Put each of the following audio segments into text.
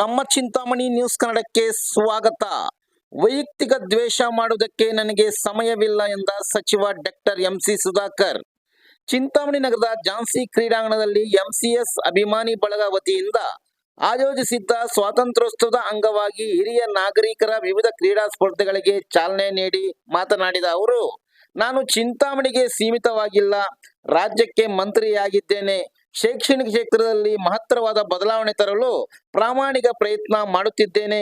ನಮ್ಮ ಚಿಂತಾಮಣಿ ನ್ಯೂಸ್ ಕನ್ನಡಕ್ಕೆ ಸ್ವಾಗತ. ವೈಯಕ್ತಿಕ ದ್ವೇಷ ಮಾಡುವುದಕ್ಕೆ ನನಗೆ ಸಮಯವಿಲ್ಲ ಎಂದ ಸಚಿವ ಡಾಕ್ಟರ್ ಎಂಸಿ ಸುಧಾಕರ್. ಚಿಂತಾಮಣಿ ನಗರದ ಝಾನ್ಸಿ ಕ್ರೀಡಾಂಗಣದಲ್ಲಿ ಎಂಸಿಎಸ್ ಅಭಿಮಾನಿ ಬಳಗ ವತಿಯಿಂದ ಆಯೋಜಿಸಿದ್ದ ಸ್ವಾತಂತ್ರ್ಯೋತ್ಸವದ ಅಂಗವಾಗಿ ಹಿರಿಯ ನಾಗರಿಕರ ವಿವಿಧ ಕ್ರೀಡಾ ಸ್ಪರ್ಧೆಗಳಿಗೆ ಚಾಲನೆ ನೀಡಿ ಮಾತನಾಡಿದ ಅವರು, ನಾನು ಚಿಂತಾಮಣಿಗೆ ಸೀಮಿತವಾಗಿಲ್ಲ, ರಾಜ್ಯಕ್ಕೆ ಮಂತ್ರಿಯಾಗಿದ್ದೇನೆ. ಶೈಕ್ಷಣಿಕ ಕ್ಷೇತ್ರದಲ್ಲಿ ಮಹತ್ತರವಾದ ಬದಲಾವಣೆ ತರಲು ಪ್ರಾಮಾಣಿಕ ಪ್ರಯತ್ನ ಮಾಡುತ್ತಿದ್ದೇನೆ.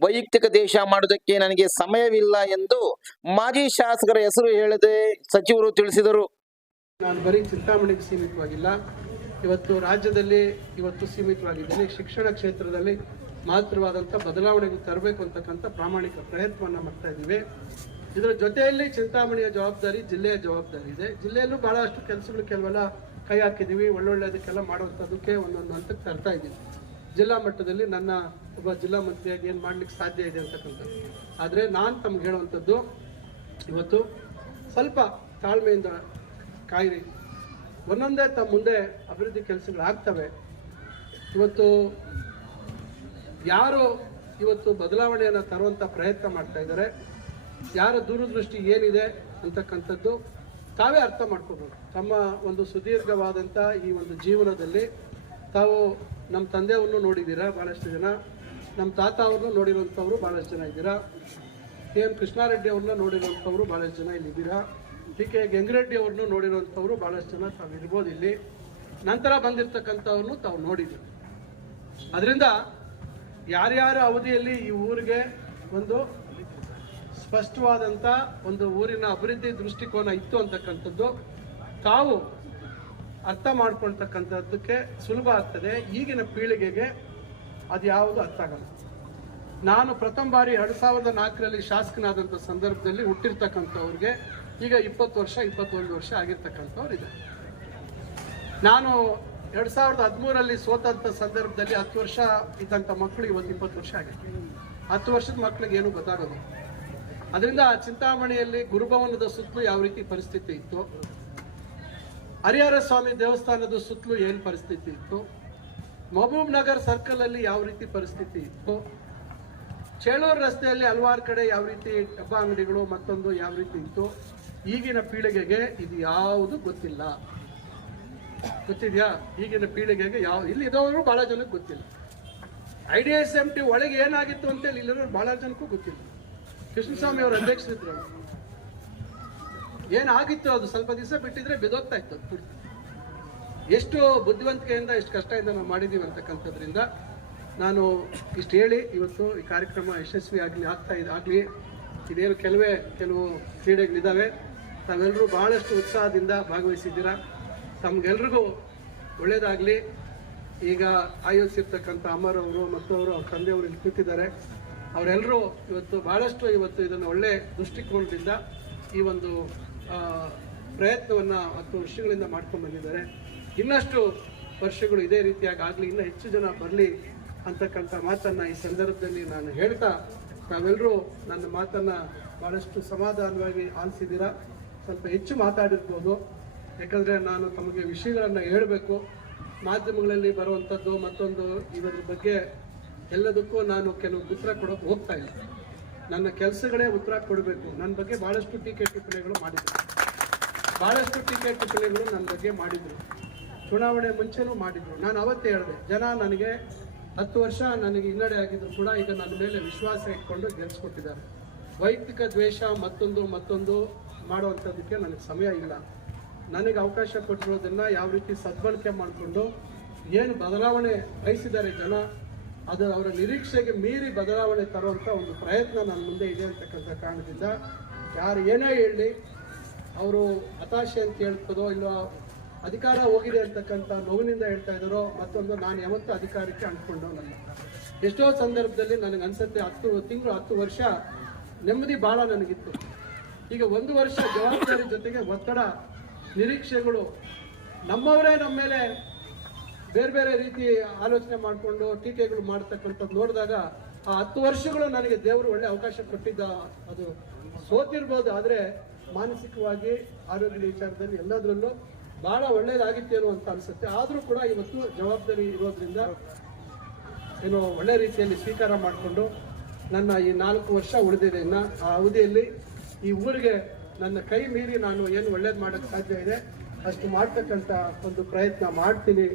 ವೈಯಕ್ತಿಕ ದ್ವೇಷ ಮಾಡುವುದಕ್ಕೆ ನನಗೆ ಸಮಯವಿಲ್ಲ ಎಂದು ಮಾಜಿ ಶಾಸಕರ ಹೆಸರು ಹೇಳದೆ ಸಚಿವರು ತಿಳಿಸಿದರು. ನಾನು ಬರೀ ಚಿಂತಾಮಣಿಗೆ ಸೀಮಿತವಾಗಿಲ್ಲ, ಇವತ್ತು ರಾಜ್ಯದಲ್ಲಿ ಸೀಮಿತವಾಗಿದ್ದೇನೆ. ಶಿಕ್ಷಣ ಕ್ಷೇತ್ರದಲ್ಲಿ ಮಹತ್ತರವಾದಂಥ ಬದಲಾವಣೆಗೆ ತರಬೇಕು ಅಂತಕ್ಕಂಥ ಪ್ರಾಮಾಣಿಕ ಪ್ರಯತ್ನವನ್ನು ಮಾಡ್ತಾ ಇದ್ದೀವಿ. ಇದರ ಜೊತೆಯಲ್ಲಿ ಚಿಂತಾಮಣಿಯ ಜವಾಬ್ದಾರಿ ಜಿಲ್ಲೆಯ ಜವಾಬ್ದಾರಿ ಇದೆ. ಜಿಲ್ಲೆಯಲ್ಲೂ ಬಹಳಷ್ಟು ಕೆಲಸಗಳು ಕೆಲವೆಲ್ಲ ಕೈ ಹಾಕಿದ್ದೀವಿ. ಒಳ್ಳೊಳ್ಳೆದಕ್ಕೆಲ್ಲ ಮಾಡುವಂಥದ್ದಕ್ಕೆ ಒಂದೊಂದು ಹಂತಕ್ಕೆ ತರ್ತಾ ಇದ್ದೀವಿ. ಜಿಲ್ಲಾ ಮಟ್ಟದಲ್ಲಿ ನನ್ನ ಒಬ್ಬ ಜಿಲ್ಲಾ ಮಂತ್ರಿಯಾಗಿ ಏನು ಮಾಡಲಿಕ್ಕೆ ಸಾಧ್ಯ ಇದೆ ಅಂತಕ್ಕಂಥದ್ದು. ಆದರೆ ನಾನು ತಮ್ಗೆ ಹೇಳುವಂಥದ್ದು, ಇವತ್ತು ಸ್ವಲ್ಪ ತಾಳ್ಮೆಯಿಂದ ಕಾಯಿರಿ. ಒಂದೊಂದೇ ತಮ್ಮ ಮುಂದೆ ಅಭಿವೃದ್ಧಿ ಕೆಲಸಗಳಾಗ್ತವೆ. ಇವತ್ತು ಯಾರು ಬದಲಾವಣೆಯನ್ನು ತರುವಂಥ ಪ್ರಯತ್ನ ಮಾಡ್ತಾ ಇದ್ದಾರೆ, ಯಾರ ದೂರದೃಷ್ಟಿ ಏನಿದೆ ಅಂತಕ್ಕಂಥದ್ದು ತಾವೇ ಅರ್ಥ ಮಾಡ್ಕೋಬೇಕು. ತಮ್ಮ ಒಂದು ಸುದೀರ್ಘವಾದಂಥ ಈ ಒಂದು ಜೀವನದಲ್ಲಿ ತಾವು ನಮ್ಮ ತಂದೆಯವ್ರನ್ನೂ ನೋಡಿದ್ದೀರಾ, ಭಾಳಷ್ಟು ಜನ ನಮ್ಮ ತಾತ ಅವ್ರನ್ನೂ ನೋಡಿರುವಂಥವ್ರು ಭಾಳಷ್ಟು ಜನ ಇದ್ದೀರಾ. KM ಕೃಷ್ಣಾರೆಡ್ಡಿ ಅವ್ರನ್ನ ನೋಡಿರುವಂಥವ್ರು ಭಾಳಷ್ಟು ಜನ ಇಲ್ಲಿದ್ದೀರಾ. PK ಗಂಗರೆಡ್ಡಿ ಅವ್ರನ್ನೂ ನೋಡಿರುವಂಥವ್ರು ಭಾಳಷ್ಟು ಜನ ತಾವು ಇರ್ಬೋದು. ಇಲ್ಲಿ ನಂತರ ಬಂದಿರತಕ್ಕಂಥವ್ರನ್ನೂ ತಾವು ನೋಡಿದ್ದೀವಿ. ಅದರಿಂದ ಯಾರ್ಯಾರ ಅವಧಿಯಲ್ಲಿ ಈ ಊರಿಗೆ ಒಂದು ಸ್ಪಷ್ಟವಾದಂಥ ಒಂದು ಊರಿನ ಅಭಿವೃದ್ಧಿ ದೃಷ್ಟಿಕೋನ ಇತ್ತು ಅಂತಕ್ಕಂಥದ್ದು ತಾವು ಅರ್ಥ ಮಾಡ್ಕೊಳ್ತಕ್ಕಂಥದ್ದಕ್ಕೆ ಸುಲಭ ಆಗ್ತದೆ. ಈಗಿನ ಪೀಳಿಗೆಗೆ ಅದು ಯಾವುದು ಅರ್ಥ ಆಗಲ್ಲ. ನಾನು ಪ್ರಥಮ ಬಾರಿ 2004ರಲ್ಲಿ ಶಾಸಕನಾದಂಥ ಸಂದರ್ಭದಲ್ಲಿ ಹುಟ್ಟಿರ್ತಕ್ಕಂಥವ್ರಿಗೆ ಈಗ 20 ವರ್ಷ 21 ವರ್ಷ ಆಗಿರ್ತಕ್ಕಂಥವ್ರು ಇದೆ. ನಾನು 2013ರಲ್ಲಿ ಸೋತಂಥ ಸಂದರ್ಭದಲ್ಲಿ 10 ವರ್ಷ ಇದ್ದಂಥ ಮಕ್ಕಳು ಇವತ್ತು 20 ವರ್ಷ ಆಗಿದೆ. 10 ವರ್ಷದ ಮಕ್ಕಳಿಗೆ ಏನು ಗೊತ್ತಾಗೋದು. ಅದರಿಂದ ಚಿಂತಾಮಣಿಯಲ್ಲಿ ಗುರುಭವನದ ಸುತ್ತಲೂ ಯಾವ ರೀತಿ ಪರಿಸ್ಥಿತಿ ಇತ್ತು, ಹರಿಹರ ಸ್ವಾಮಿ ದೇವಸ್ಥಾನದ ಸುತ್ತಲೂ ಏನು ಪರಿಸ್ಥಿತಿ ಇತ್ತು, ಮಹಬೂಬ್ ನಗರ್ ಸರ್ಕಲ್ ಅಲ್ಲಿ ಯಾವ ರೀತಿ ಪರಿಸ್ಥಿತಿ ಇತ್ತು, ಚೇಳೂರು ರಸ್ತೆಯಲ್ಲಿ ಹಲವಾರು ಕಡೆ ಯಾವ ರೀತಿ ಡಬ್ಬ ಅಂಗಡಿಗಳು ಮತ್ತೊಂದು ಯಾವ ರೀತಿ ಇತ್ತು, ಈಗಿನ ಪೀಳಿಗೆಗೆ ಇದು ಯಾವುದು ಗೊತ್ತಿಲ್ಲ. ಗೊತ್ತಿದೆಯಾ? ಈಗಿನ ಪೀಳಿಗೆಗೆ ಇಲ್ಲಿ ಇರೋರು ಬಹಳ ಜನಕ್ಕೆ ಗೊತ್ತಿಲ್ಲ. IDSMT ಒಳಗೆ ಏನಾಗಿತ್ತು ಅಂತೇಳಿ ಇಲ್ಲಿರೋರು ಬಹಳ ಜನಕ್ಕೂ ಗೊತ್ತಿಲ್ಲ. ಕೃಷ್ಣಸ್ವಾಮಿ ಅವರ ಅಧ್ಯಕ್ಷರಿದ್ರು, ಏನಾಗಿತ್ತು ಅದು ಸ್ವಲ್ಪ ದಿವಸ ಬಿಟ್ಟಿದ್ರೆ ಬೆದೋಗ್ತಾ ಇತ್ತು. ಎಷ್ಟು ಬುದ್ಧಿವಂತಿಕೆಯಿಂದ ಎಷ್ಟು ಕಷ್ಟದಿಂದ ನಾವು ಮಾಡಿದ್ದೀವಿ ಅಂತಕ್ಕಂಥದ್ರಿಂದ ನಾನು ಇಷ್ಟು ಹೇಳಿ ಇವತ್ತು ಈ ಕಾರ್ಯಕ್ರಮ ಯಶಸ್ವಿ ಆಗಲಿ. ಇದೇನು ಕೆಲವು ಕ್ರೀಡೆಗಳಿದ್ದಾವೆ, ತಾವೆಲ್ಲರೂ ಬಹಳಷ್ಟು ಉತ್ಸಾಹದಿಂದ ಭಾಗವಹಿಸಿದ್ದೀರಾ. ತಮ್ಗೆಲ್ರಿಗೂ ಒಳ್ಳೆಯದಾಗಲಿ. ಈಗ ಆಯೋಜಿಸಿರ್ತಕ್ಕಂಥ ಅಮರ್ ಅವರು ಮತ್ತು ಅವ್ರ ತಂದೆಯವರು ಇಲ್ಲಿ ಕೂತಿದ್ದಾರೆ. ಅವರೆಲ್ಲರೂ ಬಹಳಷ್ಟು ಇದನ್ನು ಒಳ್ಳೆ ದೃಷ್ಟಿಕೋನದಿಂದ ಈ ಒಂದು ಪ್ರಯತ್ನವನ್ನು 10 ವರ್ಷಗಳಿಂದ ಮಾಡ್ಕೊಂಡು ಬಂದಿದ್ದಾರೆ. ಇನ್ನಷ್ಟು ವರ್ಷಗಳು ಇದೇ ರೀತಿಯಾಗಿ ಆಗಲಿ, ಇನ್ನೂ ಹೆಚ್ಚು ಜನ ಬರಲಿ ಅಂತಕ್ಕಂಥ ಮಾತನ್ನು ಈ ಸಂದರ್ಭದಲ್ಲಿ ನಾನು ಹೇಳ್ತಾ, ತಾವೆಲ್ಲರೂ ನನ್ನ ಮಾತನ್ನು ಭಾಳಷ್ಟು ಸಮಾಧಾನವಾಗಿ ಆಲಿಸಿದ್ದೀರಾ. ಸ್ವಲ್ಪ ಹೆಚ್ಚು ಮಾತಾಡಿರ್ಬೋದು, ಯಾಕಂದರೆ ನಾನು ತಮಗೆ ವಿಷಯಗಳನ್ನು ಹೇಳಬೇಕು. ಮಾಧ್ಯಮಗಳಲ್ಲಿ ಬರುವಂಥದ್ದು ಮತ್ತೊಂದು ಇದರ ಬಗ್ಗೆ ಎಲ್ಲದಕ್ಕೂ ನಾನು ಕೆಲವು ಉತ್ತರ ಕೊಡೋಕೆ ಹೋಗ್ತಾ ಇಲ್ಲ. ನನ್ನ ಕೆಲಸಗಳೇ ಉತ್ತರ ಕೊಡಬೇಕು. ನನ್ನ ಬಗ್ಗೆ ಭಾಳಷ್ಟು ಟೀಕೆ ಟಿಪ್ಪಣಿಗಳು ನನ್ನ ಬಗ್ಗೆ ಮಾಡಿದರು. ಚುನಾವಣೆ ಮುಂಚೆನೂ ಮಾಡಿದರು. ನಾನು ಅವತ್ತೇ ಹೇಳಿದೆ, ಜನ ನನಗೆ 10 ವರ್ಷ ನನಗೆ ಹಿನ್ನಡೆ ಆಗಿದ್ರು ಕೂಡ ಈಗ ನನ್ನ ಮೇಲೆ ವಿಶ್ವಾಸ ಇಟ್ಕೊಂಡು ಗೆಲ್ಲಿಸ್ಕೊಟ್ಟಿದ್ದಾರೆ. ವೈಯಕ್ತಿಕ ದ್ವೇಷ ಮತ್ತೊಂದು ಮಾಡುವಂಥದ್ದಕ್ಕೆ ನನಗೆ ಸಮಯ ಇಲ್ಲ. ನನಗೆ ಅವಕಾಶ ಕೊಟ್ಟಿರೋದನ್ನು ಯಾವ ರೀತಿ ಸದ್ಬಳಕೆ ಮಾಡಿಕೊಂಡು ಏನು ಬದಲಾವಣೆ ಬಯಸಿದ್ದಾರೆ ಜನ, ಅದು ಅವರ ನಿರೀಕ್ಷೆಗೆ ಮೀರಿ ಬದಲಾವಣೆ ತರುವಂಥ ಒಂದು ಪ್ರಯತ್ನ ನನ್ನ ಮುಂದೆ ಇದೆ ಅಂತಕ್ಕಂಥ ಕಾರಣದಿಂದ ಯಾರು ಏನೇ ಹೇಳಲಿ, ಅವರು ಹತಾಶೆ ಅಂತ ಹೇಳ್ತದೋ ಇಲ್ಲೋ ಅಧಿಕಾರ ಹೋಗಿದೆ ಅಂತಕ್ಕಂಥ ನೋವಿನಿಂದ ಹೇಳ್ತಾ ಇದ್ದಾರೋ ಮತ್ತೊಂದು, ನಾನು ಯಾವತ್ತೂ ಅಧಿಕಾರಕ್ಕೆ ಅಂಟ್ಕೊಂಡು ನನ್ನ ಎಷ್ಟೋ ಸಂದರ್ಭದಲ್ಲಿ ನನಗೆ ಅನ್ಸುತ್ತೆ 10 ತಿಂಗಳು 10 ವರ್ಷ ನೆಮ್ಮದಿ ಭಾಳ ನನಗಿತ್ತು. ಈಗ 1 ವರ್ಷ ಜವಾಬ್ದಾರಿ ಜೊತೆಗೆ ಒತ್ತಡ, ನಿರೀಕ್ಷೆಗಳು, ನಮ್ಮವರೇ ನಮ್ಮ ಮೇಲೆ ಬೇರೆ ಬೇರೆ ರೀತಿ ಆಲೋಚನೆ ಮಾಡಿಕೊಂಡು ಟೀಕೆಗಳು ಮಾಡ್ತಕ್ಕಂಥದ್ದು ನೋಡಿದಾಗ ಆ 10 ವರ್ಷಗಳು ನನಗೆ ದೇವರು ಒಳ್ಳೆ ಅವಕಾಶ ಕೊಟ್ಟಿದ್ದ. ಅದು ಸೋತಿರ್ಬೋದು, ಆದರೆ ಮಾನಸಿಕವಾಗಿ ಆರೋಗ್ಯದ ವಿಚಾರದಲ್ಲಿ ಎಲ್ಲದರಲ್ಲೂ ಭಾಳ ಒಳ್ಳೆಯದಾಗಿತ್ತೇನೋ ಅಂತ ಅನಿಸುತ್ತೆ. ಆದರೂ ಕೂಡ ಇವತ್ತು ಜವಾಬ್ದಾರಿ ಇರೋದ್ರಿಂದ ಏನೋ ಒಳ್ಳೆ ರೀತಿಯಲ್ಲಿ ಸ್ವೀಕಾರ ಮಾಡಿಕೊಂಡು ನನ್ನ ಈ 4 ವರ್ಷ ಉಳಿದಿದೆ ಇನ್ನು ಆ ಅವಧಿಯಲ್ಲಿ ಈ ಊರಿಗೆ ನನ್ನ ಕೈ ಮೀರಿ ನಾನು ಏನು ಒಳ್ಳೇದು ಮಾಡೋಕ್ಕೆ ಸಾಧ್ಯ ಇದೆ ಅಷ್ಟು ಮಾಡ್ತಕ್ಕಂಥ ಒಂದು ಪ್ರಯತ್ನ ಮಾಡ್ತೀನಿ.